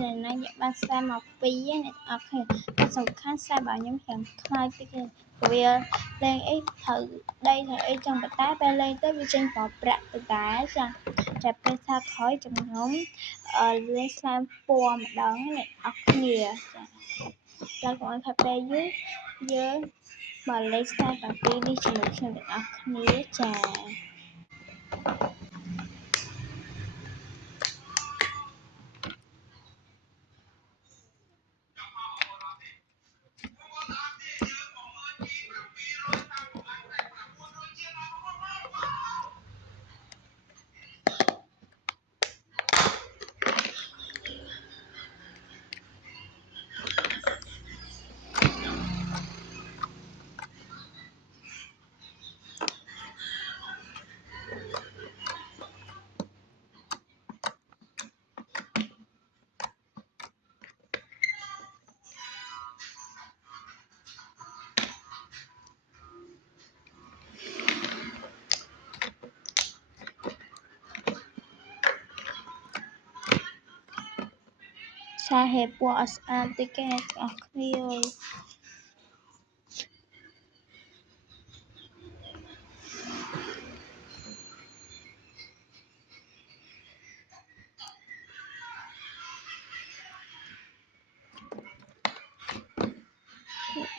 này nó ban sai màu pí này ok nó sầu khá sai bảo nhóm hàng khai cái vì lên ấy thử đây là ấy trong bát tá bay lên tới trên vỏ bạc từ đá ra chặt bên xa khói trong nhóm lên sang phô mà đó này ọc nghìa ra còn cà phê dưới dưới mà lấy sang cà phê đi cho một chân được ọc nghìa trà xa hẹp qua ticket ọc nghìa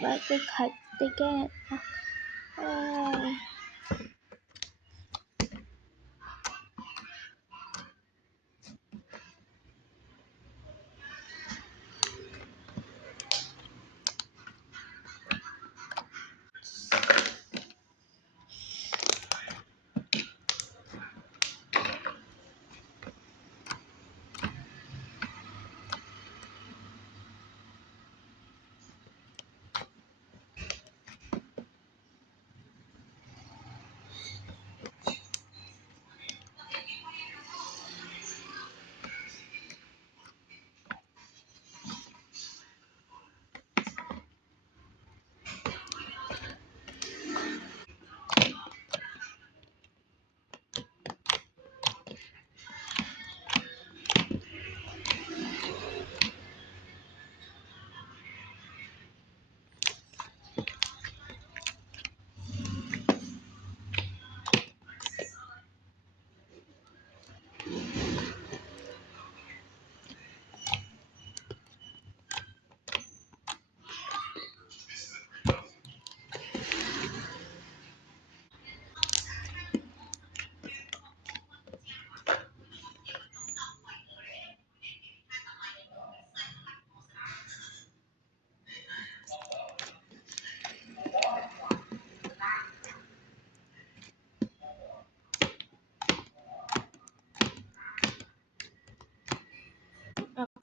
bởi cái khách ticket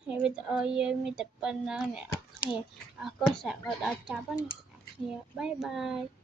Thì bây giờ mình tập bên nè, thì có sạc ở đó chắp á, bye bye.